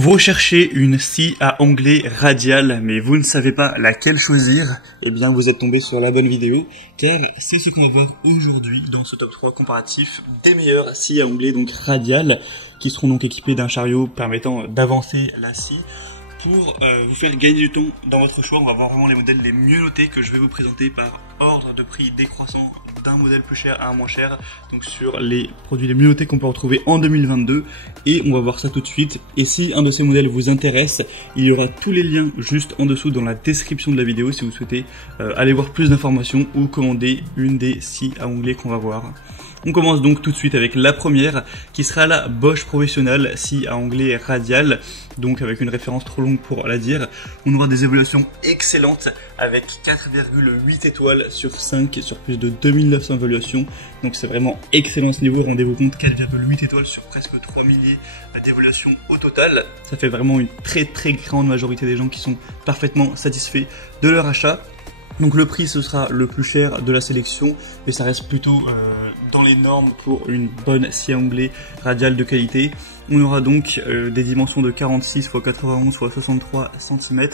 Vous recherchez une scie à onglet radial, mais vous ne savez pas laquelle choisir, eh bien vous êtes tombé sur la bonne vidéo, car c'est ce qu'on va voir aujourd'hui dans ce top 3 comparatif des meilleures scies à onglet donc radial, qui seront donc équipées d'un chariot permettant d'avancer la scie. Pour vous faire gagner du temps dans votre choix, on va voir vraiment les modèles les mieux notés que je vais vous présenter par ordre de prix décroissant d'un modèle plus cher à un moins cher, donc sur les produits les mieux notés qu'on peut retrouver en 2022, et on va voir ça tout de suite. Et si un de ces modèles vous intéresse, il y aura tous les liens juste en dessous dans la description de la vidéo si vous souhaitez aller voir plus d'informations ou commander une des scies à onglet qu'on va voir. On commence donc tout de suite avec la première qui sera la Bosch Professional scie à onglet radial, donc avec une référence trop longue pour la dire. On aura des évaluations excellentes avec 4,8 étoiles sur 5 sur plus de 2900 évaluations, donc c'est vraiment excellent à ce niveau. Rendez-vous compte, 4,8 étoiles sur presque 3 milliers d'évaluations au total. Ça fait vraiment une très grande majorité des gens qui sont parfaitement satisfaits de leur achat. Donc le prix ce sera le plus cher de la sélection, mais ça reste plutôt dans les normes pour une bonne scie à onglet radial de qualité. On aura donc des dimensions de 46 x 91 x 63 cm,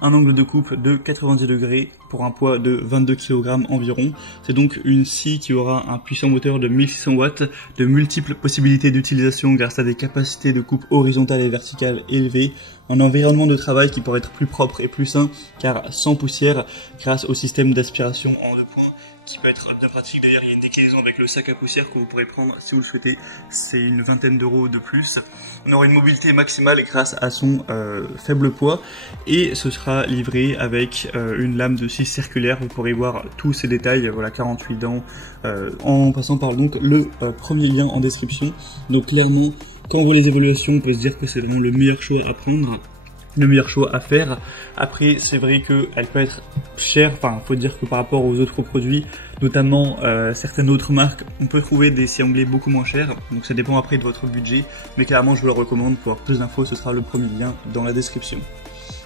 un angle de coupe de 90 degrés pour un poids de 22 kg environ. C'est donc une scie qui aura un puissant moteur de 1600 watts, de multiples possibilités d'utilisation grâce à des capacités de coupe horizontale et verticale élevées, un environnement de travail qui pourrait être plus propre et plus sain car sans poussière grâce au système d'aspiration en 2 points qui peut être bien pratique. D'ailleurs, il y a une déclinaison avec le sac à poussière que vous pourrez prendre si vous le souhaitez, c'est une vingtaine d'euros de plus. On aura une mobilité maximale grâce à son faible poids et ce sera livré avec une lame de scie circulaire. Vous pourrez voir tous ces détails, voilà, 48 dents, en passant par donc le premier lien en description. Donc clairement, quand on voit les évaluations, on peut se dire que c'est vraiment le meilleur choix à prendre, le meilleur choix à faire. Après, c'est vrai qu'elle peut être chère, enfin, faut dire que par rapport aux autres produits, notamment certaines autres marques, on peut trouver des scies à onglet beaucoup moins chers, donc ça dépend après de votre budget, mais clairement je vous le recommande. Pour avoir plus d'infos, ce sera le premier lien dans la description.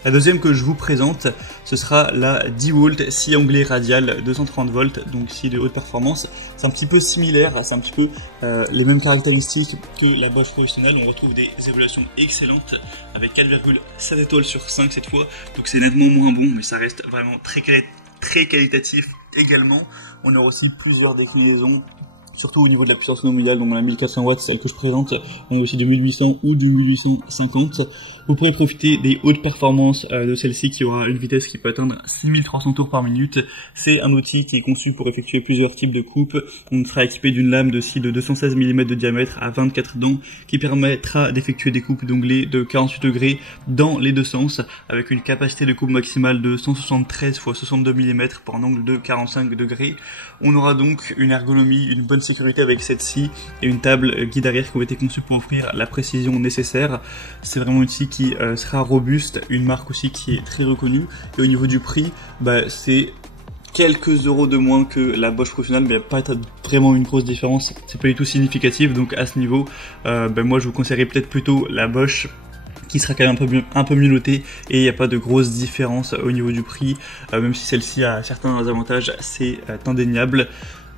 La deuxième que je vous présente, ce sera la DeWalt scie à onglet radial 230 volts, donc scie de haute performance. C'est un petit peu similaire, c'est un petit peu les mêmes caractéristiques que la Bosch Professional. On retrouve des évaluations excellentes avec 4,7 étoiles sur 5 cette fois, donc c'est nettement moins bon, mais ça reste vraiment très qualitatif également. On aura aussi plusieurs déclinaisons, surtout au niveau de la puissance nominale, donc la 1400 watts, celle que je présente, on a aussi du 1800 ou du 1850. Vous pourrez profiter des hautes performances de celle-ci qui aura une vitesse qui peut atteindre 6300 tours par minute. C'est un outil qui est conçu pour effectuer plusieurs types de coupes. On sera équipé d'une lame de scie de 216 mm de diamètre à 24 dents qui permettra d'effectuer des coupes d'onglet de 48 degrés dans les deux sens avec une capacité de coupe maximale de 173 x 62 mm pour un angle de 45 degrés. On aura donc une ergonomie, une bonne sécurité avec cette scie et une table guide arrière qui ont été conçues pour offrir la précision nécessaire. C'est vraiment une scie qui sera robuste, une marque aussi qui est très reconnue, et au niveau du prix, c'est quelques euros de moins que la Bosch Professional, mais il n'y a pas vraiment une grosse différence, c'est pas du tout significatif. Donc à ce niveau, moi je vous conseillerais peut-être plutôt la Bosch, qui sera quand même un peu mieux notée, et il n'y a pas de grosse différence au niveau du prix, même si celle-ci a certains avantages, c'est indéniable.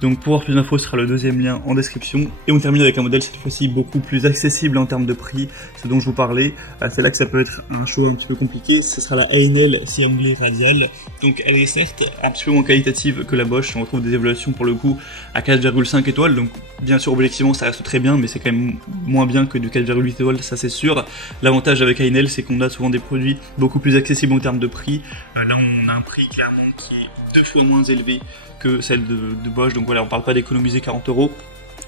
Donc pour avoir plus d'infos, ce sera le deuxième lien en description. Et on termine avec un modèle cette fois-ci beaucoup plus accessible en termes de prix, ce dont je vous parlais. C'est là que ça peut être un choix un petit peu compliqué. Ce sera la A&L scie à onglet radial. Donc elle est certes un petit peu moins qualitative que la Bosch. On retrouve des évaluations pour le coup à 4,5 étoiles. Donc bien sûr objectivement ça reste très bien, mais c'est quand même moins bien que du 4,8 étoiles, ça c'est sûr. L'avantage avec A&L, c'est qu'on a souvent des produits beaucoup plus accessibles en termes de prix. Là on a un prix clairement qui est 2 fois moins élevé que celle de Bosch, donc voilà, on parle pas d'économiser 40 euros,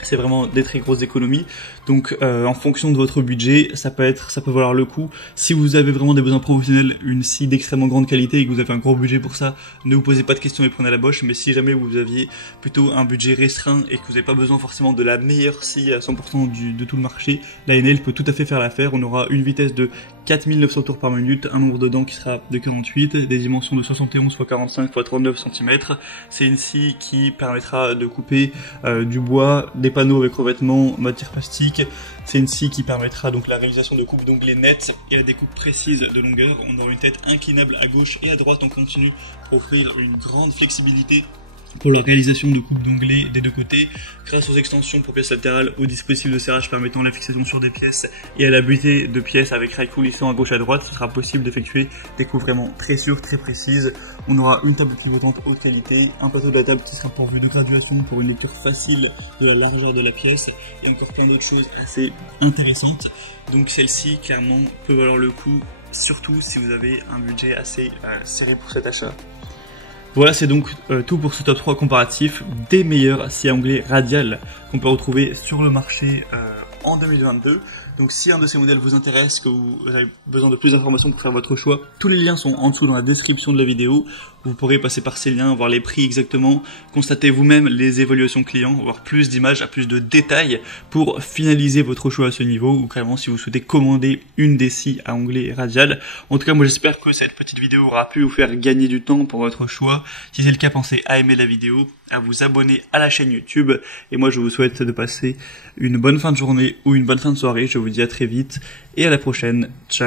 c'est vraiment des très grosses économies. Donc en fonction de votre budget, ça peut valoir le coup. Si vous avez vraiment des besoins professionnels, une scie d'extrêmement grande qualité et que vous avez un gros budget pour ça, ne vous posez pas de questions et prenez la Bosch. Mais si jamais vous aviez plutôt un budget restreint et que vous n'avez pas besoin forcément de la meilleure scie à 100% de tout le marché, la A&L peut tout à fait faire l'affaire. On aura une vitesse de 4900 tours par minute, un nombre de dents qui sera de 48, des dimensions de 71 x 45 x 39 cm. C'est une scie qui permettra de couper du bois, des panneaux avec revêtement, matière plastique. C'est une scie qui permettra donc la réalisation de coupes d'onglets nettes et la découpe précise de longueur. On aura une tête inclinable à gauche et à droite en continu pour offrir une grande flexibilité pour la réalisation de coupes d'onglets des deux côtés, grâce aux extensions pour pièces latérales, au dispositif de serrage permettant la fixation sur des pièces et à la butée de pièces avec rail coulissant à gauche à droite, ce sera possible d'effectuer des coupes vraiment très sûres, très précises. On aura une table pivotante haute qualité, un plateau de la table qui sera pourvu de graduation pour une lecture facile de la largeur de la pièce et encore plein d'autres choses assez intéressantes. Donc celle-ci clairement peut valoir le coup, surtout si vous avez un budget assez serré pour cet achat. Voilà, c'est donc tout pour ce top 3 comparatif des meilleurs scies à onglet radial qu'on peut retrouver sur le marché en 2022. Donc si un de ces modèles vous intéresse, que vous avez besoin de plus d'informations pour faire votre choix, tous les liens sont en dessous dans la description de la vidéo. Vous pourrez passer par ces liens, voir les prix exactement, constater vous-même les évaluations clients, voir plus d'images, plus de détails pour finaliser votre choix à ce niveau, ou carrément si vous souhaitez commander une des scies à onglet radial. En tout cas, moi j'espère que cette petite vidéo aura pu vous faire gagner du temps pour votre choix. Si c'est le cas, pensez à aimer la vidéo, à vous abonner à la chaîne YouTube. Et moi je vous souhaite de passer une bonne fin de journée ou une bonne fin de soirée. Je vous dis à très vite et à la prochaine. Ciao.